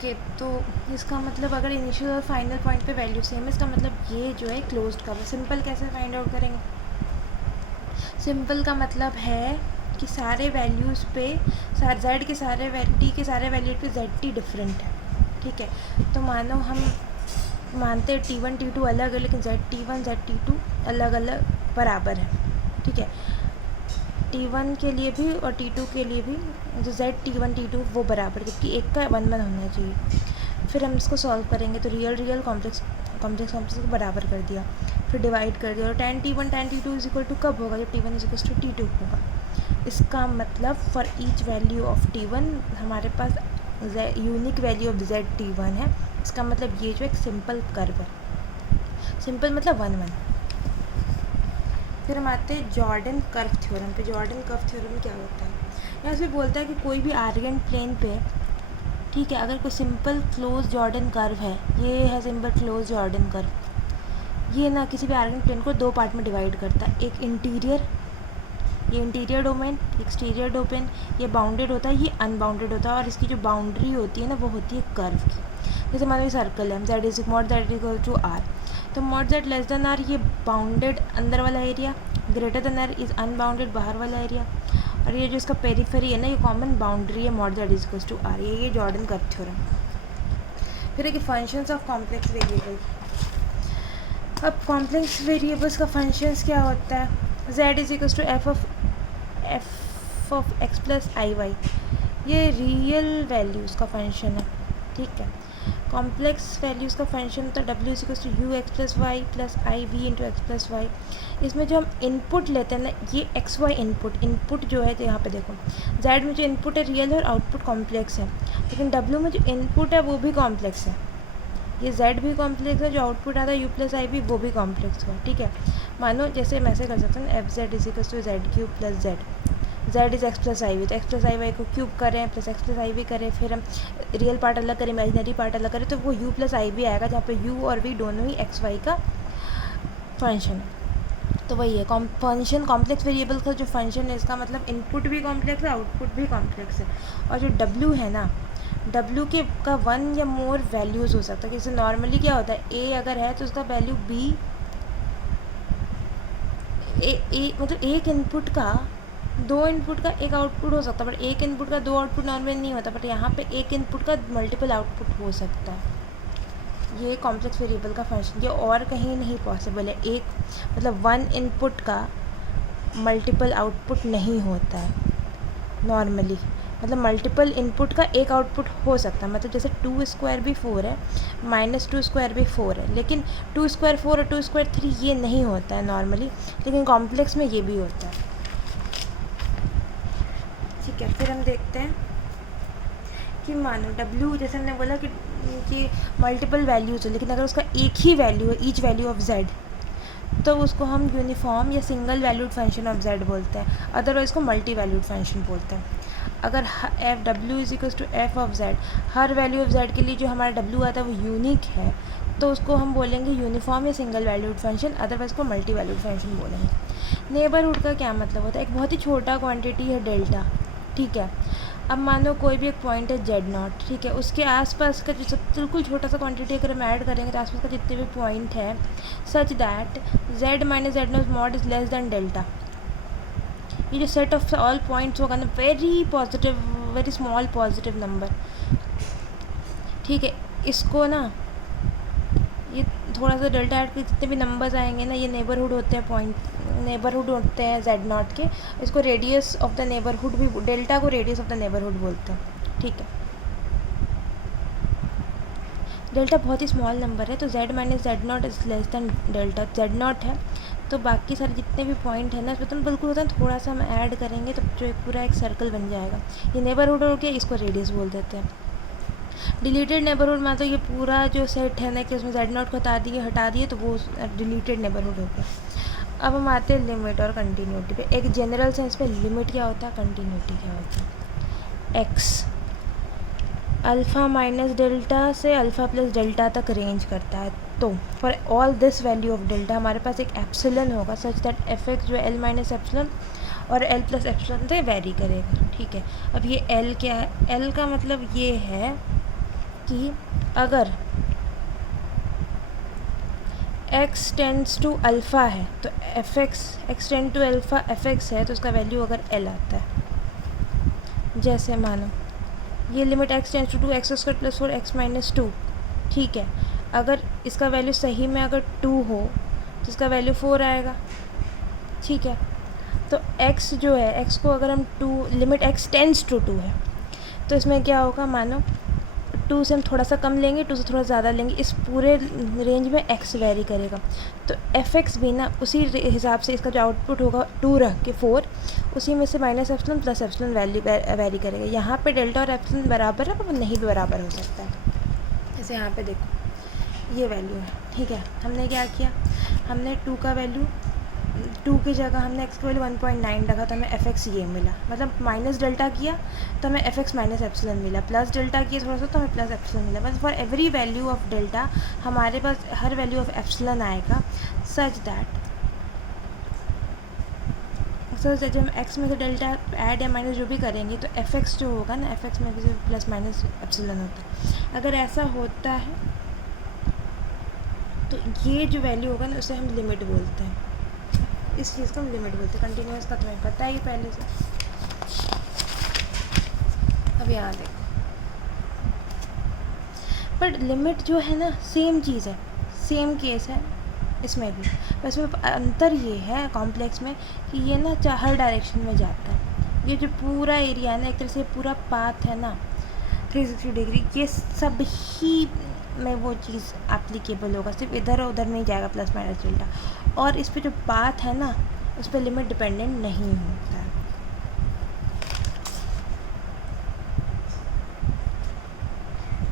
Okay, तो इसका मतलब अगर इनिशियल और फाइनल पॉइंट पे वैल्यू सेम है, इसका मतलब ये जो है क्लोज्ड कर्व है। सिंपल कैसे फाइंड आउट करेंगे? सिंपल का मतलब है कि सारे वैल्यूज़ पे जेड के सारे टी के सारे वैल्यू पे जेड टी डिफरेंट है, ठीक है। तो मानो हम मानते हैं T1 T2 अलग है, लेकिन ZT1 ZT2 अलग अलग बराबर है, ठीक है। T1 के लिए भी और T2 के लिए भी जो ZT1 T2 वो बराबर, जबकि एक का 1 1 होना चाहिए। फिर हम इसको सॉल्व करेंगे तो रियल कॉम्प्लेक्स को बराबर कर दिया, फिर डिवाइड कर दिया, और tan T1 tan T2 is equal to कब होगा? जब T1 is equal to T2 होगा। इसका मतलब for each value of T1 हमारे पास यूनिक वैल्यू ऑफ ZT1 है। इसका मतलब ये जो एक सिंपल कर्व है, सिंपल मतलब 1 1। फिर हम आते हैं जॉर्डन कर्व थ्योरम पे। जॉर्डन कर्व थ्योरम में क्या होता है? यहाँ से बोलता है कि कोई भी आर्गेंट प्लेन पे, ठीक है, अगर कोई सिंपल क्लोज जॉर्डन कर्व है, ये है सिंपल क्लोज जॉर्डन कर्व, ये ना किसी भी आर्गेंट प्लेन को दो पार्ट में डिवाइड करता है, एक इंटीरियर, ये इंटीरियर डोमेन, एक्सटीरियर डोमेन, ये बाउंडेड होता है, ये अनबाउंडेड होता है, और इसकी जो बाउंड्री होती है ना वो होती है कर्व की। जैसे मान लो सर्कल है, z is mod z equal to r, तो mod z less than r ये बाउंडेड अंदर वाला area, greater than r is unbounded बाहर वाला एरिया, और ये जो इसका पेरीफेरी है ना ये कॉमन बाउंड्री है mod z is equal to r. ये जॉर्डन कर्व थ्योरम। फिर है कि फंक्शंस ऑफ कॉम्प्लेक्स वेरिएबल। अब कॉम्प्लेक्स वेरिएबल्स का फंक्शंस क्या होता है? z is equal to f of x plus i y, ये रियल वैल्यूज़ का फंक्शन है, ठीक है। कॉम्प्लेक्स वैल्यूज़ का फंक्शन होता है w is equal to u x plus y plus i v into x plus y. इसमें जो हम इनपुट लेते हैं ना, ये एक्स वाई इनपुट जो है, तो यहाँ पे देखो z में जो इनपुट है रियल है और आउटपुट कॉम्प्लेक्स है, लेकिन w में जो इनपुट है वो भी कॉम्प्लेक्स है। ये z भी कॉम्प्लेक्स है, जो आउटपुट आता है u प्लस आई भी वो भी कॉम्प्लेक्स हुआ, ठीक है। मानो जैसे हम ऐसे कर सकते हैं f z is equal to z cube plus z is x plus i v, तो एक्स प्लस आई वाई को क्यूब करें plus x plus i v करें, फिर हम रियल पार्ट अलग करें इमेजिनरी पार्ट अलग करें, तो वो u प्लस आई वी आएगा, जहाँ पे u और v दोनों ही एक्स वाई का फंक्शन है। तो वही है फंक्शन कॉम्प्लेक्स वेरिएबल का जो फंक्शन है, इसका मतलब इनपुट भी कॉम्प्लेक्स है आउटपुट भी कॉम्प्लेक्स है। और जो w है ना, W के का 1 या मोर वैल्यूज़ हो सकता है। जैसे नॉर्मली क्या होता है, A अगर है तो उसका वैल्यू B, मतलब एक इनपुट का दो इनपुट का एक आउटपुट हो सकता है, बट एक इनपुट का दो आउटपुट नॉर्मली नहीं होता, बट यहाँ पे एक इनपुट का मल्टीपल आउटपुट हो सकता है। ये कॉम्प्लेक्स वेरिएबल का फंक्शन, ये और कहीं नहीं पॉसिबल है। एक मतलब 1 इनपुट का मल्टीपल आउटपुट नहीं होता है नॉर्मली, मतलब मल्टीपल इनपुट का एक आउटपुट हो सकता है। मतलब जैसे 2 स्क्वायर भी 4 है, -2 स्क्वायर भी 4 है, लेकिन 2 स्क्वायर 4 और 2 स्क्वायर 3 ये नहीं होता है नॉर्मली, लेकिन कॉम्प्लेक्स में ये भी होता है, ठीक है। फिर हम देखते हैं कि मानो W जैसे हमने बोला कि मल्टीपल वैल्यूज़ है, लेकिन अगर उसका एक ही वैल्यू है, ईच वैल्यू ऑफ Z, तो उसको हम यूनिफॉर्म या single valued function of Z बोलते हैं, अदरवाइज को मल्टी वैल्यूड फंक्शन बोलते हैं। अगर f W is equal to f of Z, हर वैल्यू ऑफ Z के लिए जो हमारा W आता है वो यूनिक है, तो उसको हम बोलेंगे यूनिफॉर्म या सिंगल वैल्यूड फंक्शन, अदरवाइज को मल्टी वैल्यूड फंक्शन बोलेंगे। नेबरहुड का क्या मतलब होता है? एक बहुत ही छोटा क्वांटिटी है डेल्टा, ठीक है। अब मान लो कोई भी एक पॉइंट है Z0, ठीक है, उसके आसपास का जो सब बिल्कुल छोटा सा क्वांटिटी अगर हम ऐड करेंगे तो आसपास का जितने भी पॉइंट है such that Z minus Z0 mod is less than delta, ये जो सेट ऑफ ऑल पॉइंट्स होगा ना, very positive, very small positive number, ठीक है। इसको ना ये थोड़ा सा डेल्टा ऐड के जितने भी नंबर्स आएंगे ना, ये नेबरहुड होते हैं, पॉइंट नेबरहुड होते हैं Z0 के। इसको रेडियस ऑफ द नेबरहुड भी, डेल्टा को रेडियस ऑफ द नेबरहुड बोलते हैं, ठीक है। डेल्टा बहुत ही स्मॉल नंबर है, तो Z minus Z0 is less than delta. Z0 है तो बाकी सारे जितने भी पॉइंट है ना, इसमें तो बिल्कुल होता है, थोड़ा सा हम ऐड करेंगे तो जो पूरा एक सर्कल बन जाएगा। ये नेबरहुड हो गया, इसको रेडियस बोल देते हैं। डिलीटेड नेबरहुड में तो ये पूरा जो सेट है ना कि उसमें Z0 को हटा दिए तो वो डिलीटेड नेबरहुड हो गया। अब हम आते हैं लिमिट और कंटिन्यूटी पे। एक जनरल सेंस पे लिमिट क्या होता है, कंटिन्यूटी क्या होता है। एक्स अल्फ़ा माइनस डेल्टा से अल्फ़ा प्लस डेल्टा तक रेंज करता है, तो for all this value of delta हमारे पास एक एप्सिलन होगा सच दैट एफ एक्स जो एल माइनस एप्सिलन और एल प्लस एप्सिलन से वेरी करेगा, ठीक है। अब ये एल क्या है? एल का मतलब ये है कि अगर x टेंड्स टू अल्फ़ा है तो x tend to alpha fx है तो उसका वैल्यू अगर l आता है। जैसे मानो ये limit x tends to 2x² + 4x - 2, ठीक है। अगर इसका वैल्यू सही में अगर 2 हो तो इसका वैल्यू 4 आएगा, ठीक है। तो x जो है, x को अगर हम 2 लिमिट x टेंड्स टू 2 है तो इसमें क्या होगा, मानो 2 से हम थोड़ा सा कम लेंगे, 2 से थोड़ा ज़्यादा लेंगे, इस पूरे रेंज में x वेरी करेगा। तो fx भी ना उसी हिसाब से इसका जो आउटपुट होगा 2 रख के 4, उसी में से minus epsilon plus epsilon value very करेगा। यहाँ पे डेल्टा और एप्सिलॉन बराबर है, पर नहीं भी बराबर हो सकता है। जैसे यहाँ पे देखो ये वैल्यू है, ठीक है। हमने क्या किया, हमने 2 का वैल्यू 2 की जगह हमने x की वैल्यू 1.9 रखा तो हमें fx ये मिला, मतलब माइनस डेल्टा किया तो हमें fx माइनस एप्सिलॉन मिला, प्लस डेल्टा किया थोड़ा सा तो हमें प्लस एप्सिलॉन मिला। बस for every value of delta हमारे पास हर वैल्यू ऑफ एप्सिलॉन आएगा, सच दैट जब हम x में से डेल्टा ऐड या माइनस जो भी करेंगे तो fx जो होगा ना, fx में भी प्लस माइनस एप्सिलॉन होता है। अगर ऐसा होता है तो ये जो वैल्यू होगा ना उसे हम लिमिट बोलते हैं, इस चीज़ को हम लिमिट बोलते हैं। कंटिन्यूस का तुम्हें पता ही पहले से। अब यहाँ देखो, पर लिमिट जो है ना सेम चीज़ है, सेम केस है इसमें भी, बस में अंतर ये है कॉम्प्लेक्स में कि ये ना हर डायरेक्शन में जाता है। ये जो पूरा एरिया है ना, एक तरह से पूरा पाथ है ना 360 डिग्री, ये सब ही में वो चीज़ एप्लीकेबल होगा, सिर्फ इधर और उधर नहीं जाएगा प्लस माइनस डेल्टा। और इस पे जो पाथ है ना उस पर लिमिट डिपेंडेंट नहीं होता है।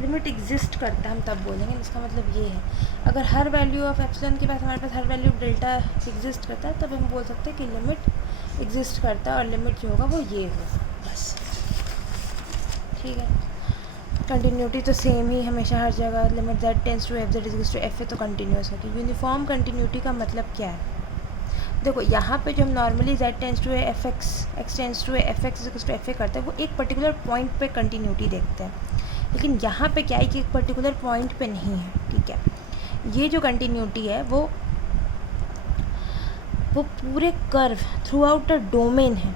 लिमिट एग्जिस्ट करता है हम तब बोलेंगे, इसका मतलब ये है अगर हर वैल्यू ऑफ एप्सिलॉन के पास हमारे पास हर वैल्यू ऑफ डेल्टा एग्जिस्ट करता है तब हम बोल सकते हैं कि लिमिट एग्जिस्ट करता है, और लिमिट जो होगा वो ये होगा, बस, ठीक है। कंटिन्यूटी तो सेम ही हमेशा हर जगह, limit z tends to f z equals to f है तो कंटिन्यूस होगी। यूनिफॉर्म कंटिन्यूटी का मतलब क्या है, देखो यहाँ पे जो हम normally z tends to f x tends to f x equals to f a करते हैं वो एक पर्टिकुलर पॉइंट पे कंटिन्यूटी देखते हैं, लेकिन यहाँ पे क्या है कि एक पर्टिकुलर पॉइंट पे नहीं है, ठीक है। ये जो कंटिन्यूटी है वो पूरे curve through out the domain है।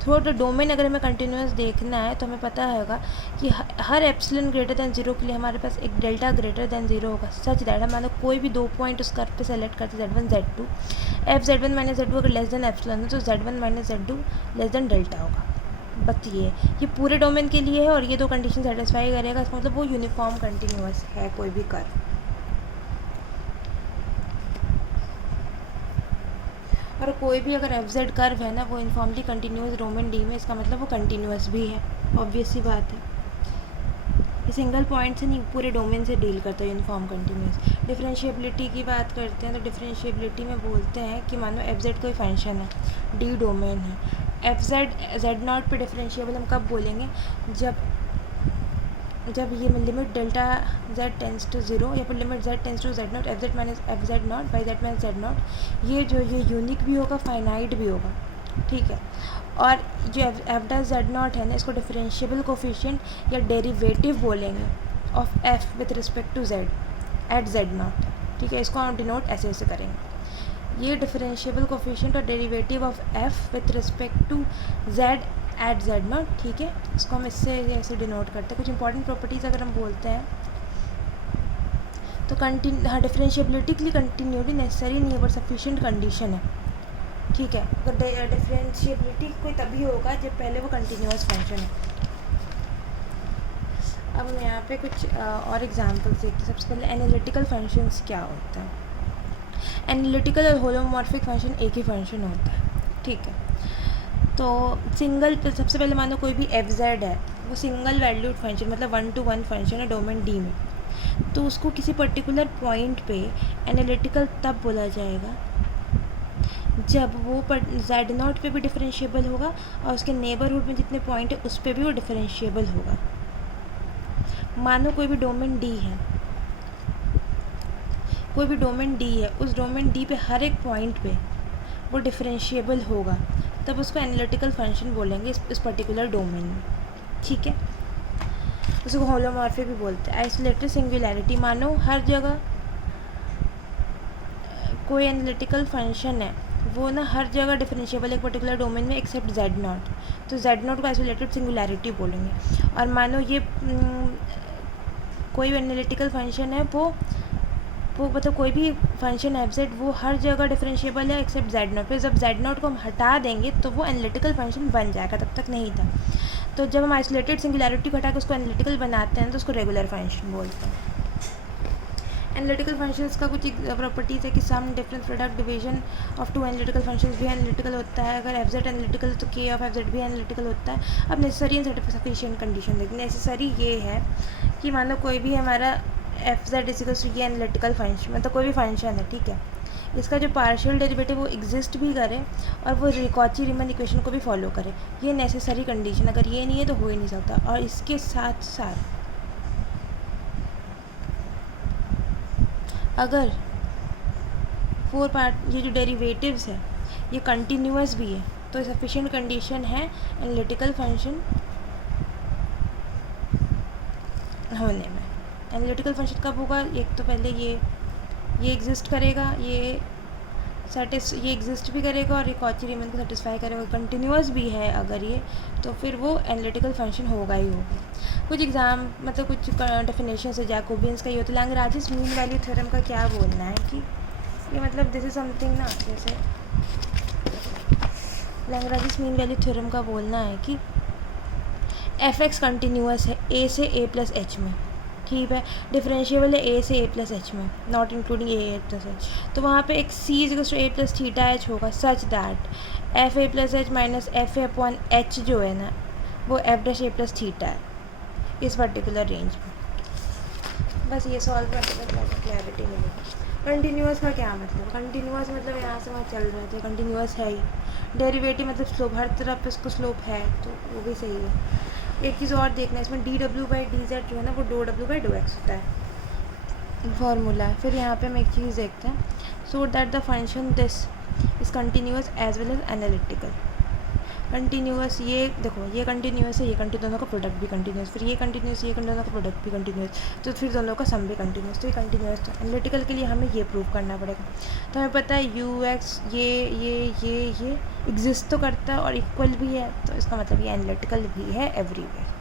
थ्रू आउट द डोमेन अगर हमें कंटिन्यूस देखना है तो हमें पता होगा कि हर एप्सिलॉन ग्रेटर दैन 0 के लिए हमारे पास एक डेल्टा ग्रेटर दैन 0 होगा, सच दैट हम मतलब कोई भी 2 पॉइंट उस कर्व पे सेलेक्ट करते z1 z2, f z1 minus z2 अगर लेस देन एप्सिलॉन है तो z1 minus z2 less than delta होगा। बस ये पूरे डोमेन के लिए है और ये दो कंडीशन सेटिस्फाई करेगा, इसका मतलब वो यूनिफॉर्म कंटिन्यूस है कोई भी कर्व। और कोई भी अगर एफ जेड कर्व है ना वो यूनिफॉर्मली कंटिन्यूस डोमेन डी में, इसका मतलब वो कंटिन्यूस भी है, ऑब्वियस सी बात है। ये सिंगल पॉइंट से नहीं पूरे डोमेन से डील करता है यूनिफॉर्म कंटिन्यूस। डिफरेंशिएबिलिटी की बात करते हैं तो डिफरेंशिएबिलिटी में बोलते हैं कि मानो एफ जेड कोई फंक्शन है, डी डोमेन है, एफ जेड नॉट पे डिफरेंशिएबल हम कब बोलेंगे, जब ये limit delta z tends to 0 या फिर limit z tends to z not f z minus f z not by z minus z not, ये यूनिक भी होगा फाइनाइट भी होगा, ठीक है। और जो एफ डा जेड नॉट है ना इसको डिफरेंशिएबल कोफिशिएंट या डेरिवेटिव बोलेंगे of f with respect to z at z not, ठीक है। इसको हम डिनोट ऐसे करेंगे, ये डिफरेंशिएबल कोफिशिएंट और derivative of f with respect to z at z not, ठीक है। इसको हम इससे ऐसे डिनोट करते हैं। कुछ इंपॉर्टेंट प्रॉपर्टीज़ अगर हम बोलते हैं तो डिफरेंशिएबिलिटी के लिए कंटिन्यूटी नेसेसरी नहीं है बट सफिशिएंट कंडीशन है, ठीक है। अगर डिफरेंशिएबिलिटी कोई तभी होगा जब पहले वो कंटिन्यूस फंक्शन है। अब हम यहाँ पे कुछ और एग्जांपल्स देखते हैं। सबसे पहले एनालिटिकल फंक्शंस क्या होता है। एनालिटिकल और होलोमॉर्फिक फंक्शन एक ही फंक्शन होता है, ठीक है। तो सिंगल सबसे पहले मानो कोई भी एफ जेड है वो सिंगल वैल्यूड फंक्शन मतलब 1-to-1 फंक्शन है डोमेन डी में, तो उसको किसी पर्टिकुलर पॉइंट पे एनालिटिकल तब बोला जाएगा जब वो जेड नॉट पे भी डिफरेंशिएबल होगा और उसके नेबरहुड में जितने पॉइंट है उस पर भी वो डिफरेंशिएबल होगा। मानो कोई भी डोमेन डी है, कोई भी डोमेन डी है, उस डोमेन डी पे हर एक पॉइंट पे वो डिफरेंशिएबल होगा, तब उसको एनालिटिकल फंक्शन बोलेंगे इस पर्टिकुलर डोमेन में, ठीक है। उसको होलोमॉर्फिक भी बोलते हैं। आइसोलेटेड सिंगुलैरिटी, मानो हर जगह कोई एनालिटिकल फंक्शन है वो ना हर जगह डिफरेंशिएबल एक पर्टिकुलर डोमेन में एक्सेप्ट जेड नॉट, तो जेड नॉट को आइसोलेटेड सिंगुलैरिटी बोलेंगे। और मानो ये कोई एनालिटिकल फंक्शन है वो मतलब कोई भी फंक्शन एफ जेड वो हर जगह डिफरेंशिएबल है एक्सेप्ट जेड नॉट, फिर जब जेड नॉट को हम हटा देंगे तो वो एनालिटिकल फंक्शन बन जाएगा, तब तक नहीं था। तो जब हम आइसोलेटेड सिंगुलैरिटी को हटा के उसको एनालिटिकल बनाते हैं तो उसको रेगुलर फंक्शन बोलते हैं। एनालिटिकल फंक्शंस का कुछ प्रॉपर्टीज़ है कि sum difference product division of two analytical functions भी एनालिटिकल होता है। अगर एफ जेड एनालिटिकल तो के ऑफ एफ जेड भी एनालिटिकल होता है। अब नेसेसरी एंड सफिशिएंट कंडीशन देखिए। नेसेसरी ये है कि मानो कोई भी हमारा एफ जेड इजिकल्स टू ये एनालिटिकल फंक्शन, मतलब कोई भी फंक्शन है, ठीक है, इसका जो पार्शियल डेरिवेटिव वो एग्जिस्ट भी करे और वो कॉची रीमन इक्वेशन को भी फॉलो करे, ये नेसेसरी कंडीशन। अगर ये नहीं है तो हो ही नहीं सकता। और इसके साथ साथ अगर फोर पार्ट ये जो डेरिवेटिव्स है ये कंटिन्यूअस भी है तो सफिशिएंट कंडीशन है एनालिटिकल फंक्शन होने में। एनालिटिकल फंक्शन कब होगा? एक तो पहले ये एग्जिस्ट करेगा, ये एग्जिस्ट भी करेगा और ये कॉची रीमन को सेटिस्फाई करेगा। कंटिन्यूअस भी है अगर ये, तो फिर वो एनालिटिकल फंक्शन होगा ही होगा। कुछ एग्जाम मतलब कुछ डेफिनेशन है जैकोबियंस का ये होता है। लैग्रांजेस मीन वैल्यू थ्योरम का क्या बोलना है कि ये मतलब दिस इज समथिंग ना, जैसे लैग्रांजेस मीन वैल्यू थ्योरम का बोलना है कि एफ एक्स कंटिन्यूअस है ए से ए प्लस एच में, ठीक है, डिफरेंशिएबल है ए से ए प्लस एच में, not including a plus h. तो वहाँ पे एक c is to a plus theta h होगा such that f a plus h minus f a upon h जो है ना वो f dash a plus theta है इस पर्टिकुलर रेंज में। बस ये सॉल्व करने का क्लैरिटी मिलेगी। कंटिन्यूअस का क्या मतलब? कंटिन्यूअस मतलब यहाँ से वहाँ चल रहे थे, कंटिन्यूअस है ही। डेरिवेटिव मतलब स्लोप, हर तरफ इसको स्लोप है तो वो भी सही है। एक चीज़ और देखना है इसमें, डी डब्ल्यू बाई डी जेड जो है ना वो डो डब्ल्यू बाई डो एक्स होता है, फॉर्मूला है। फिर यहाँ पे हम एक चीज़ देखते हैं, so that the function this is continuous as well as analytical. Continuous, ये देखो ये कंटिन्यूअस है, ये दोनों का प्रोडक्ट भी कंटिन्यूअस, फिर ये कंटिन्यूअस, ये दोनों का प्रोडक्ट भी कंटिन्यूअस, तो फिर दोनों का सम भी कंटिन्यूअस, तो ये कंटिन्यूअस। तो एनालिटिकल के लिए हमें ये प्रूव करना पड़ेगा। तो हमें पता है यू एक्स ये एग्जिस्ट तो करता है और इक्वल भी है, तो इसका मतलब ये एनालिटिकल भी है एवरीवेयर।